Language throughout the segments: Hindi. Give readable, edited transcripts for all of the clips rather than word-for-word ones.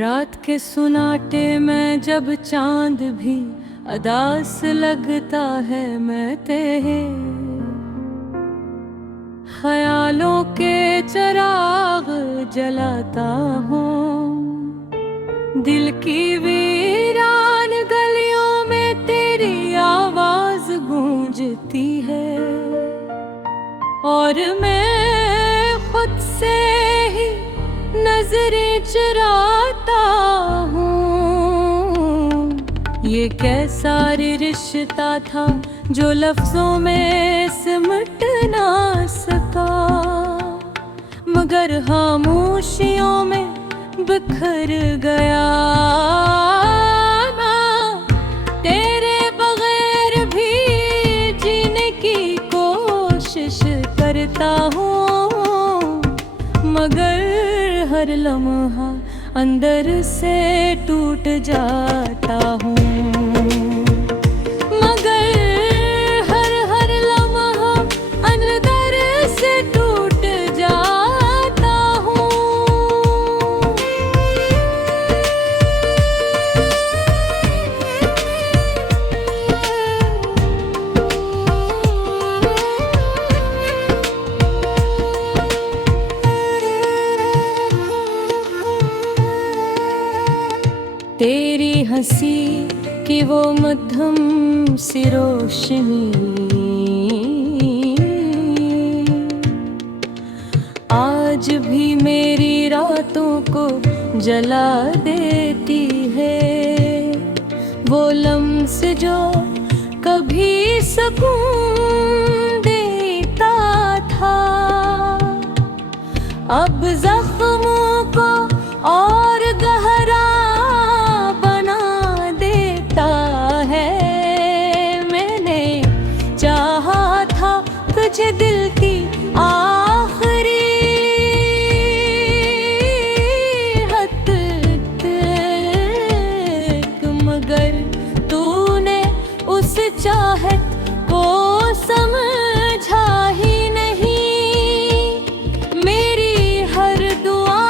रात के सुनाटे में जब चांद भी अदास लगता है, मैं तेरे ख्यालों के चिराग जलाता हूँ। दिल की वीरान गलियों में तेरी आवाज गूंजती है, और मैं खुद से ही नजरें चुराता हूँ। ये कैसा रिश्ता था जो लफ्जों में सिमट ना सका, मगर खामोशियों में बिखर गया ना। तेरे बगैर भी जीने की कोशिश करता हूँ, मगर हर लम्हा अंदर से टूट जाता हूँ। मगर हर लम्हा अंदर से टूट जाता हूँ। तेरी हंसी की वो मध्यम सी रोशनी आज भी मेरी रातों को जला देती है। वो लम्स जो कभी सुकून देता था, अब जख्मों को और गहरा तुझे दिल की आखिरी हद तक, मगर तूने उस चाहत को समझा ही नहीं। मेरी हर दुआ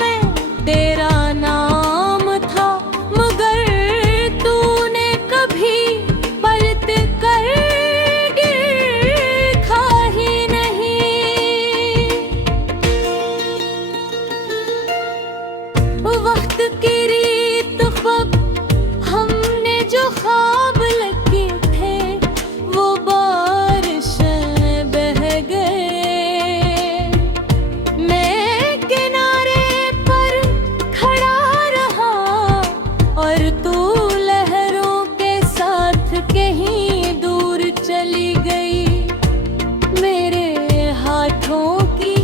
में तेरा नाम था, मगर तूने कभी पलट कर वक्त की रीत ख्वाब हमने जो ख्वाब लगे थे, वो बारिश में बह गए। मैं किनारे पर खड़ा रहा और तू लहरों के साथ कहीं दूर चली गई। मेरे हाथों की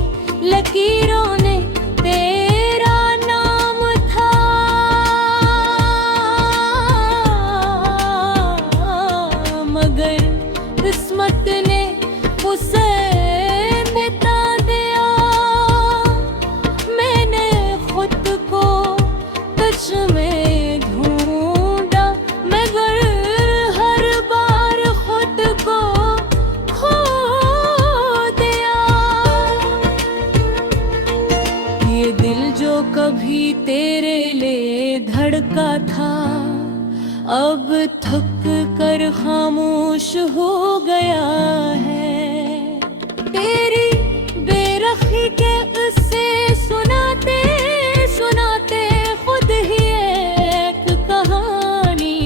लकीरों ने किस्मत ने उसे मिटा दिया। मैंने खुद को तुझ में ढूंढा, मगर हर बार खुद को खो दिया। ये दिल जो कभी तेरे लिए धड़का था, अब थक कर खामोश हो गया है। तेरी बेरखी के उससे सुनाते सुनाते खुद ही एक कहानी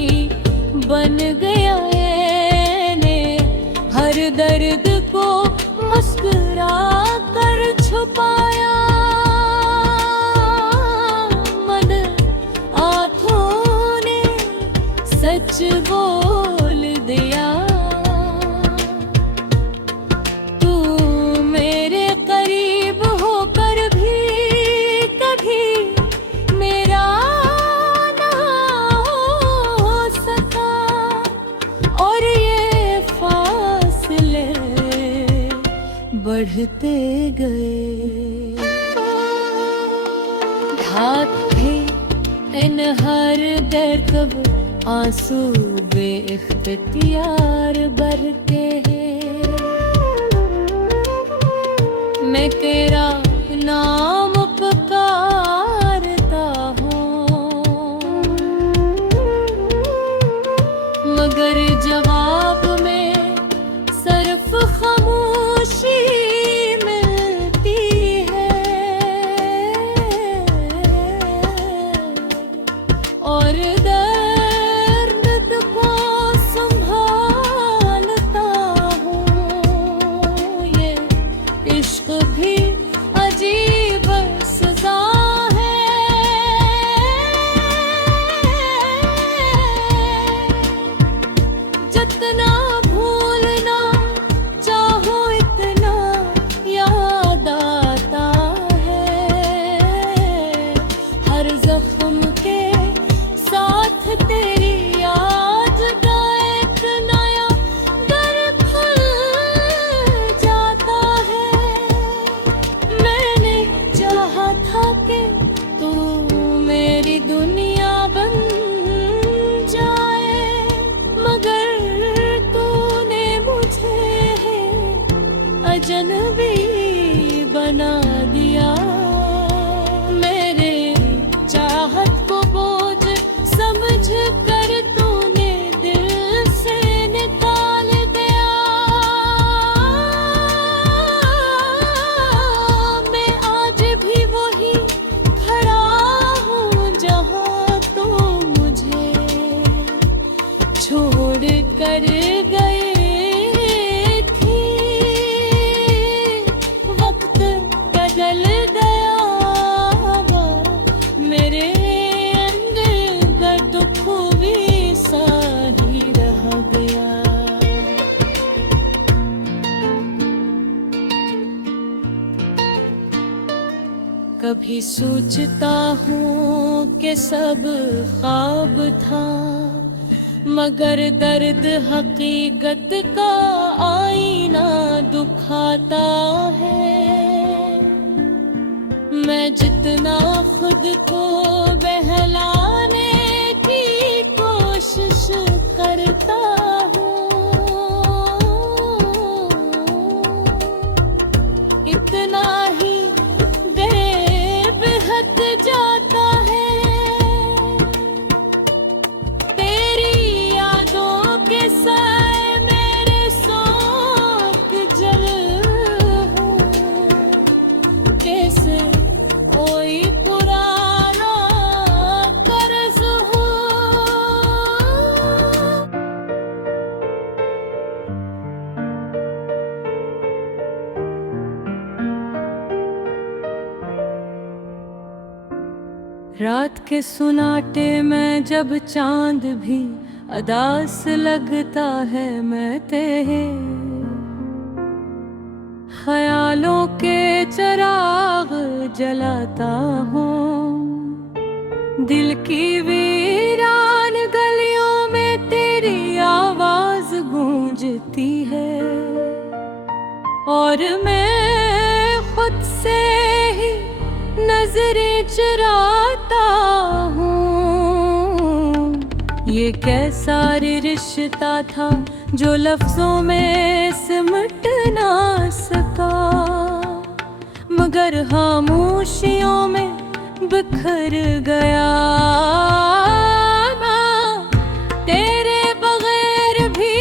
बन गया है। हर दर्द को मुस्कुरा कर छुपाया, मन आँखों ने सच बोल दिया। तू मेरे करीब होकर भी कभी मेरा ना हो सका, और ये फासले बढ़ते गए। घात थे इन हर दर कब आंसू बेइख्तियार बरके हैं। मैं तेरा नाम पुकारता हूँ, छोड़ कर गए थे। वक्त बदल गया मेरे अंदर दुख भी सा ही रह गया। कभी सोचता हूँ कि सब ख्वाब था, मगर दर्द हकीकत का आईना दुखाता है। मैं जितना खुद को बहलाने की कोशिश करता हूँ, इतना ही जाता है। तेरी यादों के साए मेरे शौक जल हूँ, कैसे कोई पुराना कर्ज हूँ। रात के सुनाटे में जब चांद भी अदास लगता है, मैं तेरे ख्यालों के चिराग जलाता हूँ। दिल की वीरान गलियों में तेरी आवाज गूंजती है, और मैं खुद से ही नजरें चुराता हूँ। ये कैसा रिश्ता था जो लफ्जों में सिमट ना सका, मगर खामोशियों में बिखर गया। तेरे बगैर भी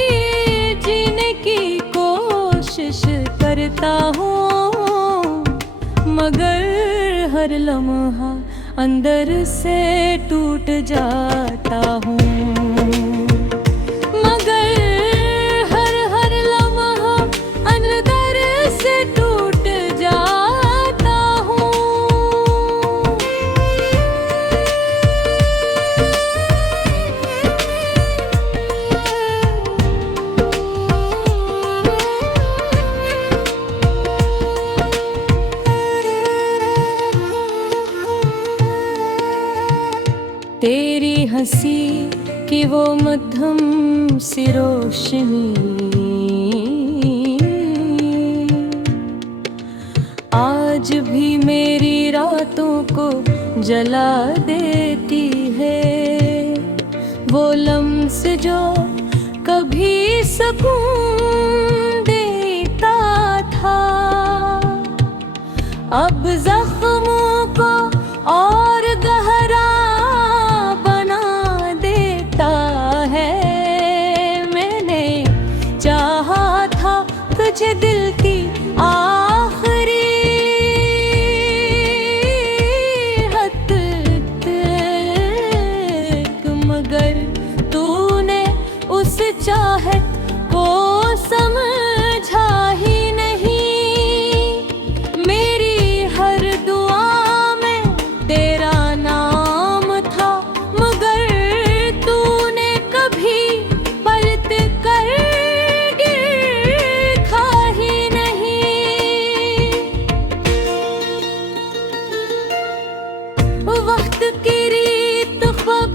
जीने की कोशिश करता हूँ, मगर हर लम्हा अंदर से टूट जाता हूँ। मगर हर लम्हा अंदर से टूट जाता हूँ। तेरी हंसी की वो मध्यम सी रोशनी आज भी मेरी रातों को जला देती है। वो लम्स जो कभी सुकून देता था, अब जख्मों को और गहरा बना देता है। मैंने चाहा था तुझे दिल की आखिरी हद तक, मगर तूने उस चाहत को समझा ही नहीं। मेरी हर दुआ में तेरा नाम था, मगर तूने कभी पलट कर देखा ही नहीं। वक्त की रीत ख्वाब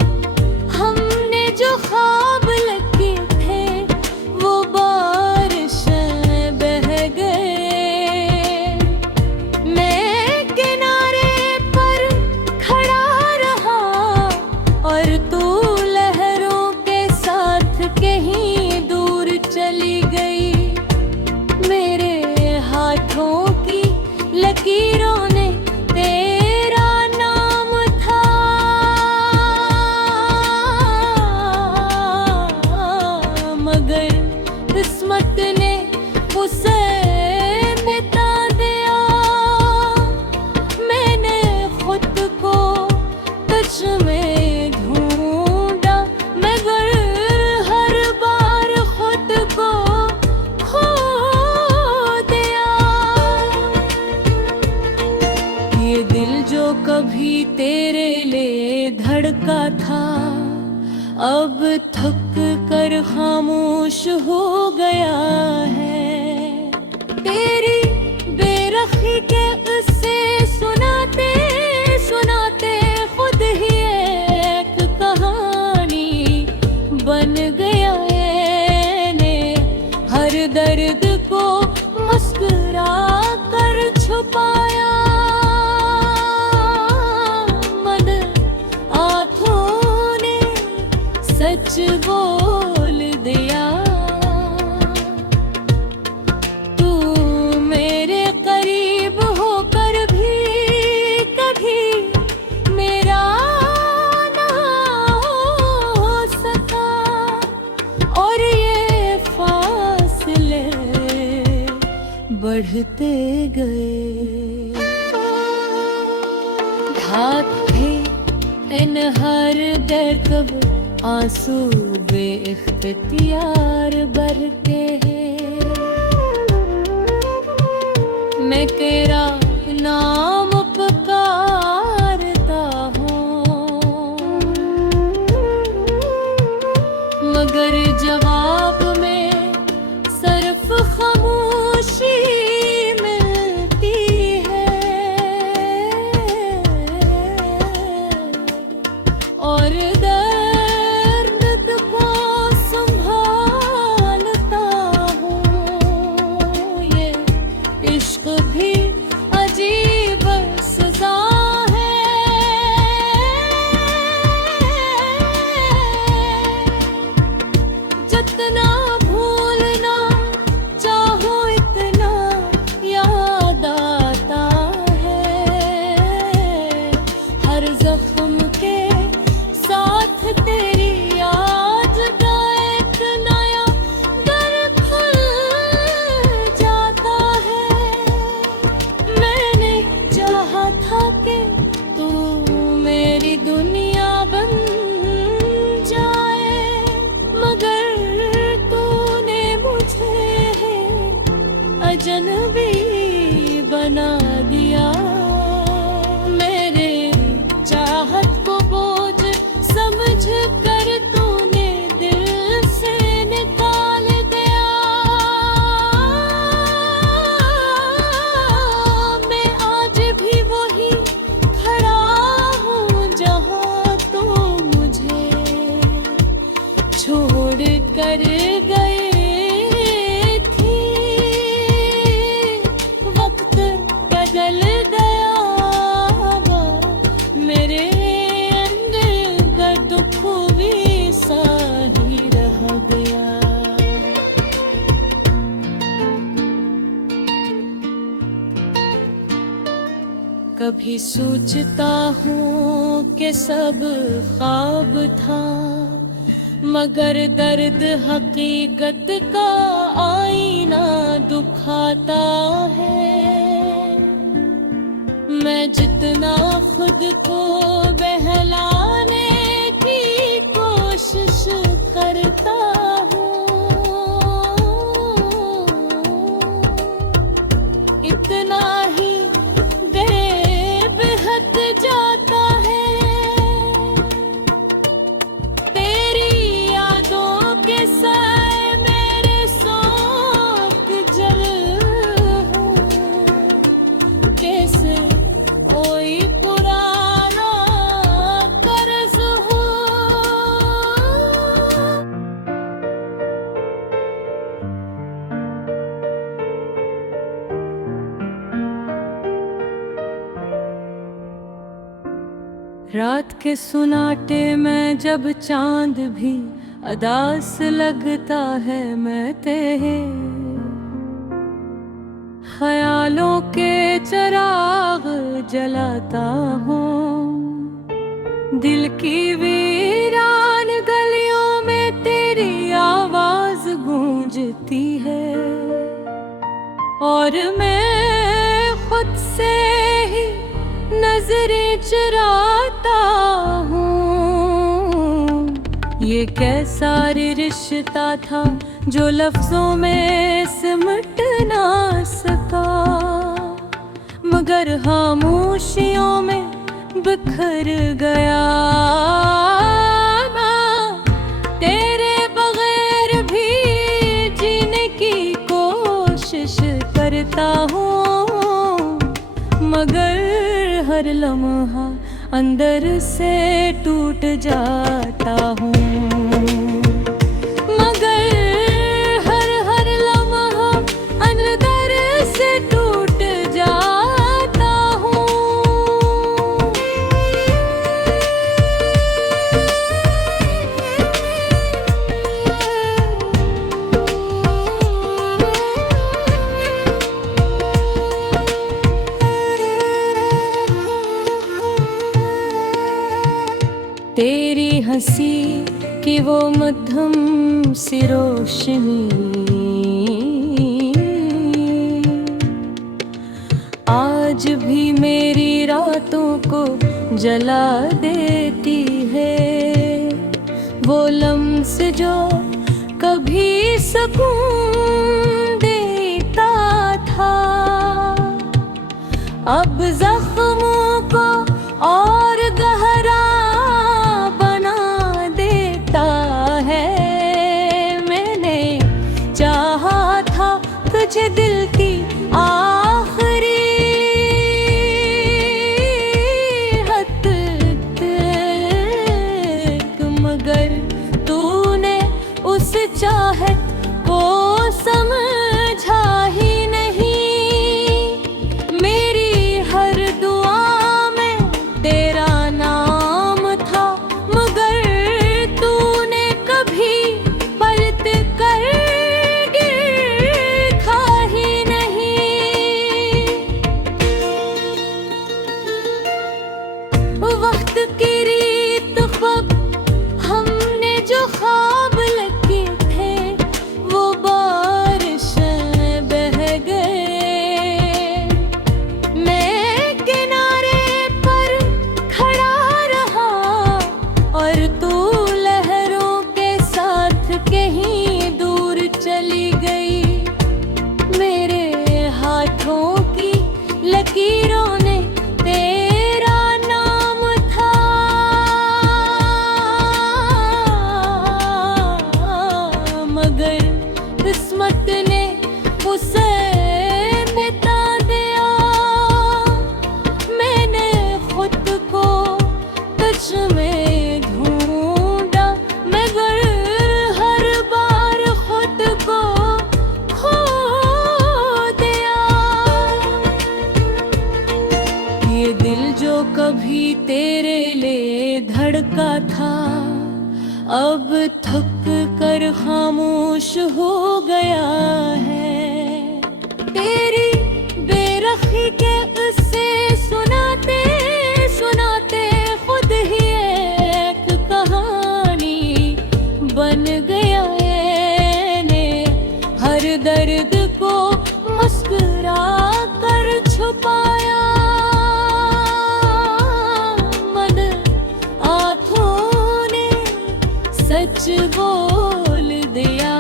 हमने जो ख्वाब लगे थे, वो बारिश में बह गए। मैं किनारे पर खड़ा रहा और तू लहरों के साथ कहीं दूर चली गई। मेरे हाथों की लकीरों ने तेरा नाम था, मगर किस्मत ने उसे मिटा दिया। मैंने खुद को तुझ में ढूंढा, मगर हर मगर खामोश हो गया है। तेरी बेरखी के किस्से सुनाते सुनाते खुद ही एक कहानी बन गया है। हर दर्द को मुस्कुरा कर छुपाया, मदद आँखों ने सच बोल दिया। तू मेरे करीब होकर भी कभी मेरा ना हो सका, और ये फासले बढ़ते गए। घात थे इन हर दर कब आंसू बेइख्तियार बरते हैं। मैं तेरा नाम पुकारता हूँ, मगर जवाब में सिर्फ खामोशी मिलती है। और दर्द को संभालता हूँ, ये इश्क भी अजीब सजा है। जितना भूलना चाहो इतना याद आता है। हर जख्म के साथ तेरी याद का एक नया दर खुल जाता है। मैंने चाहा था कि तू मेरी दुनिया बन जाए, मगर तूने मुझे अजनबी बना दिया। मेरे चाहत को बोझ समझ कर तूने दिल से निकाल दिया। मैं आज भी वही खड़ा हूँ जहाँ तू मुझे छोड़ कर गए थी। वक्त बदल गया, मेरे अंदर का दुख भी सा ही रह गया। कभी सोचता हूँ कि सब ख्वाब था, मगर दर्द हकीकत का आईना दुखाता है। मैं जितना खुद को बहलाने की कोशिश करता हूँ, इतना ही बेबहत जाता है। तेरी यादों के साए मेरे शौक जल हूँ, कैसे कोई पुराना कर्ज हो। रात के सुनाटे में जब चांद भी अदास लगता है, मैं तेरे ख्यालों के चिराग जलाता हूँ। दिल की वीरान गलियों में तेरी आवाज गूंजती है, और मैं खुद से ही नजरें चुराता हूँ। ये कैसा रिश्ता था जो लफ्जों में सिमट ना सका, मगर खामोशियों में बिखर गया। ना तेरे बगैर मगर हर लम्हा अंदर से टूट जाता हूँ। मगर हर लम्हा अंदर से टूट जाता हूँ। तेरी हंसी की वो मध्यम सी रोशनी आज भी मेरी रातों को जला देती है। वो लम्स जो कभी सुकून देता था, अब जख्मों को और गहरा बना देता है। मैंने चाहा था तुझे दिल की आखिरी हद तक, मगर तूने उस चाहत को समझा ही नहीं। मेरी हर दुआ में तेरा नाम था, मगर तूने कभी पलट कर देखा ही नहीं। वक्त की रीत ख्वाब हमने जो ख्वाब लगे थे, वो बारिश में बह गए। मैं किनारे पर खड़ा रहा और तू लहरों के साथ कहीं दूर चली गई। मेरे हाथों की लकीरों ने तेरा नाम था, मगर किस्मत ने उसे मिटा दिया। मैंने खुद को तुझ में ढूंढा, मगर हर बार खुद को खो दिया। ये दिल जो कभी तेरे लिए धड़का था, अब थक कर खामोश हो गया है। तेरी बेरखी के किस्से सुनाते सुनाते खुद ही एक कहानी बन गया है। हर दर्द को मुस्कुरा कर छुपाया, मन आँखों ने सच बोल दिया।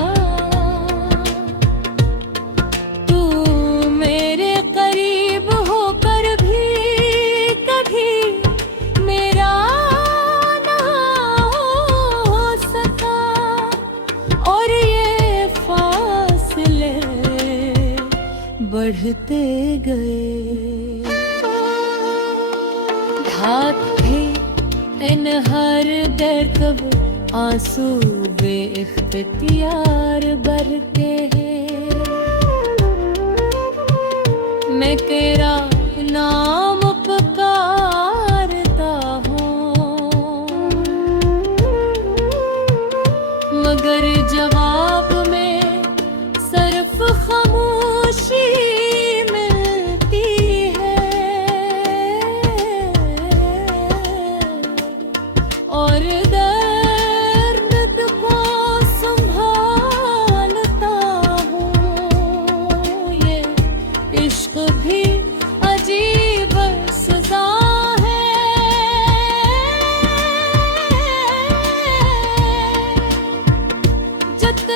तू मेरे करीब होकर भी कभी मेरा ना हो सका, और ये फासले बढ़ते गए। घात थे इन हर दर कब आंसू बेइख्तियार बरते हैं। मैं तेरा नाम पुकारता हूँ, मगर जवाब में सिर्फ खामोशी मिलती है। और दर्द को संभालता हूँ, ये इश्क भी अजीब सजा है। जत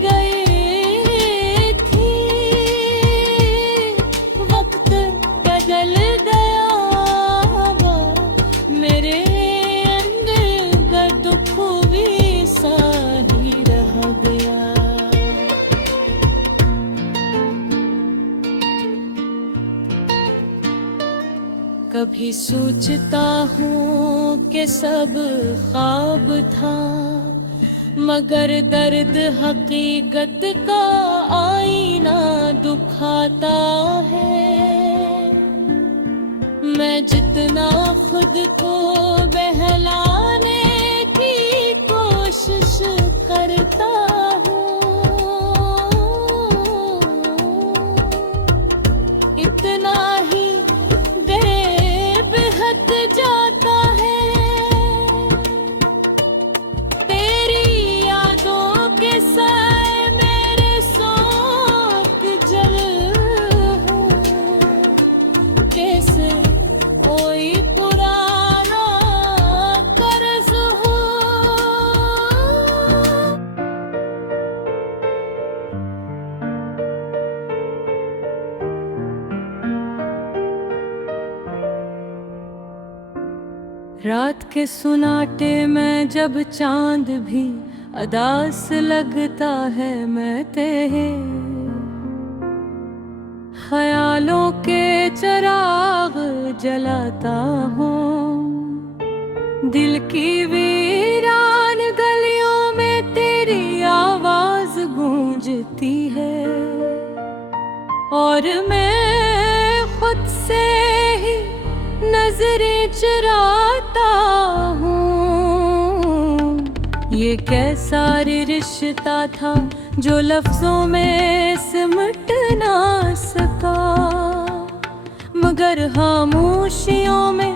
गई थी, वक्त बदल गया, मेरे अंदर दुख भी सा ही रह गया। कभी सोचता हूँ कि सब ख्वाब था, मगर दर्द हकीकत का आईना दुखाता है। मैं जितना खुद को बहलाने की कोशिश करता हूँ, इतना ही बेहद जाता है। तेरी यादों के साए मेरे शौक जल हूँ, कैसे कोई पुराना कर्ज हो। रात के सुनाटे में जब चांद भी अदास लगता है, मैं तेरे ख्यालों के चिराग जलाता हूँ। दिल की वीरान गलियों में तेरी आवाज गूंजती है, और मैं खुद से ही नजरें चुराता हूँ। ये कैसा रिश्ता था जो लफ्जों में सिमट ना सका, मगर खामोशियों में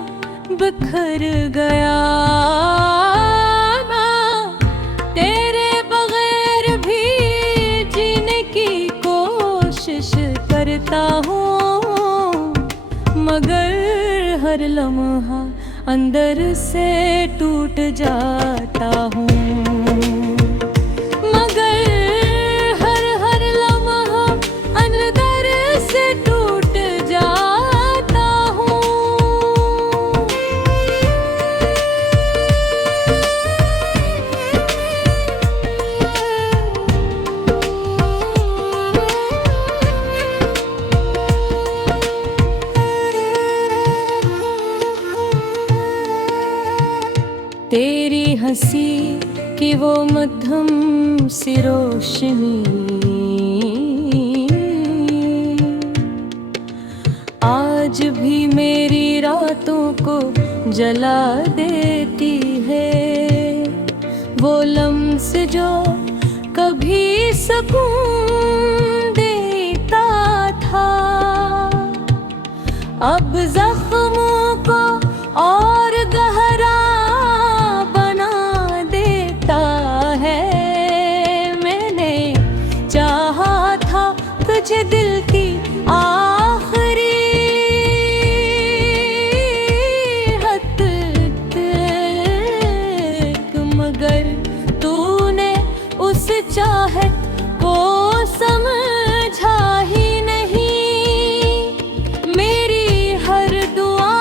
बिखर गया। तेरे बगैर भी जीने की कोशिश करता हूँ, मगर हर लम्हा अंदर से टूट जाता हूँ। मगर हर लम्हा अंदर से टूट जाता हूँ। तेरी हंसी की वो मध्यम सी रोशनी आज भी मेरी रातों को जला देती है। वो लम्स जो कभी सुकून देता था, अब जख्मों को और गहरा तुझे दिल की आखिरी हद तक, मगर तूने उस चाहत को समझा ही नहीं। मेरी हर दुआ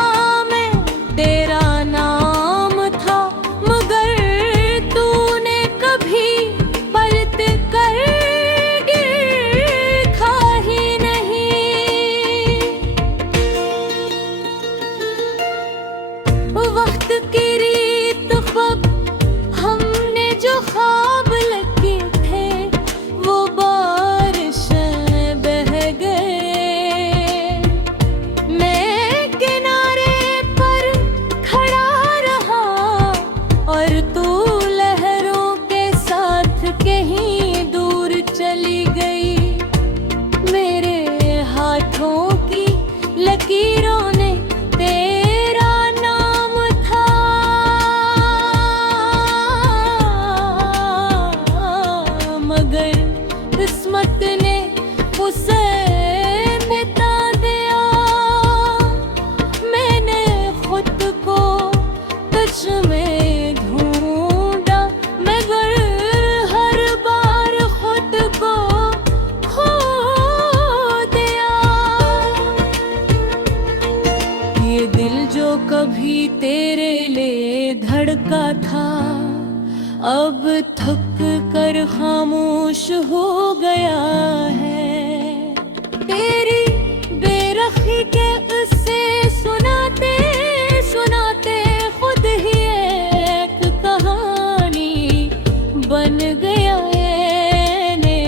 में तेरा नाम था, मगर तूने कभी पलट कर वक्त की रीत ख्वाब हमने जो ख्वाब लगे थे, वो बारिशें बह गए। मैं किनारे पर खड़ा रहा और तू लहरों के साथ कहीं दूर चली गई। मेरे हाथों की लकीरों ने किस्मत ने उसे मिटा दिया। मैंने खुद को तुझ में ढूंढा, मगर हर बार का था, अब थक कर खामोश हो गया है। तेरी बेरखी के उससे सुनाते सुनाते खुद ही एक कहानी बन गया है।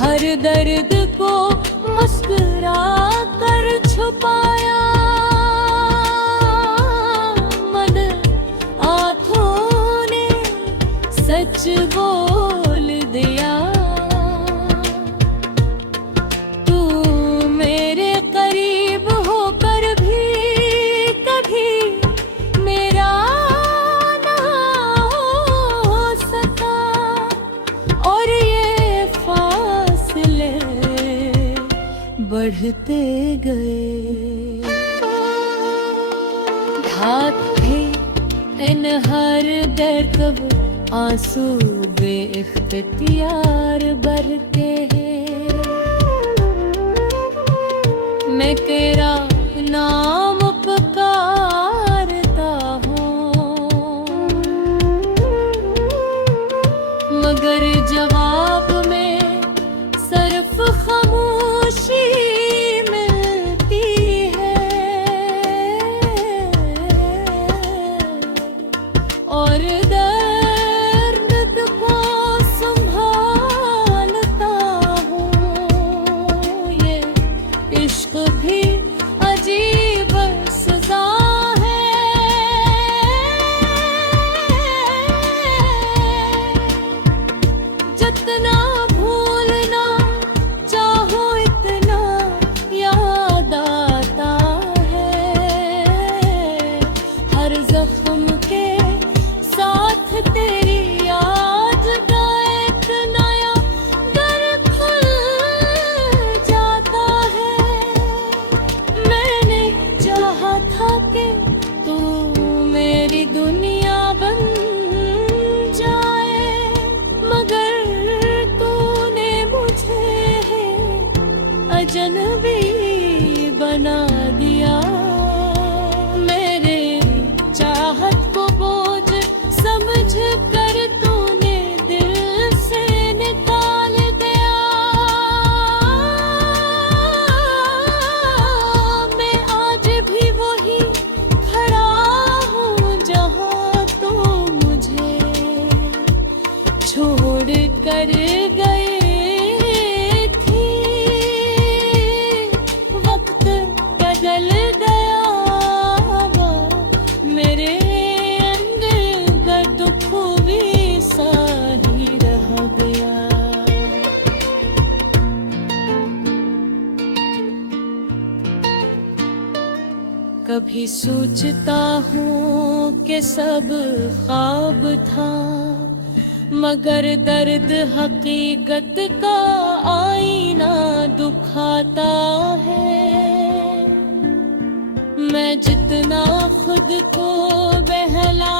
हर दर्द को मुस्कुरा कर छुपाया, मन आँखों ने सच बोल दिया। तू मेरे करीब होकर भी कभी मेरा ना हो सका, और ये फासले बढ़ते गए। घात थे इन हर दर कब आंसू बेइख्तियार बरते हैं। मैं तेरा नाम पुकारता हूँ, मगर जवाब में सिर्फ खामोशी मिलती है। और दर्द को संभालता हूँ, ये इश्क भी अजीब सजा है। जितना भूलना चाहो इतना याद आता है। हर जख्म के साथ तेरी याद का एक नया दर खुल जाता है। मैंने चाहा था कि तू मेरी दुनिया बन जाए, मगर तूने मुझे अजनबी बना दिया। मेरे चाहत को बोझ समझ कर तूने दिल से निकाल दिया। मैं आज भी वही खड़ा हूँ जहाँ तू मुझे छोड़ कर गए थी। वक्त बदल गया, मेरे अंदर दुख भी साही रह गया। कभी सोचता हूँ कि सब ख्वाब था, मगर दर्द हकीकत का आईना दुखाता है। मैं जितना खुद को बहला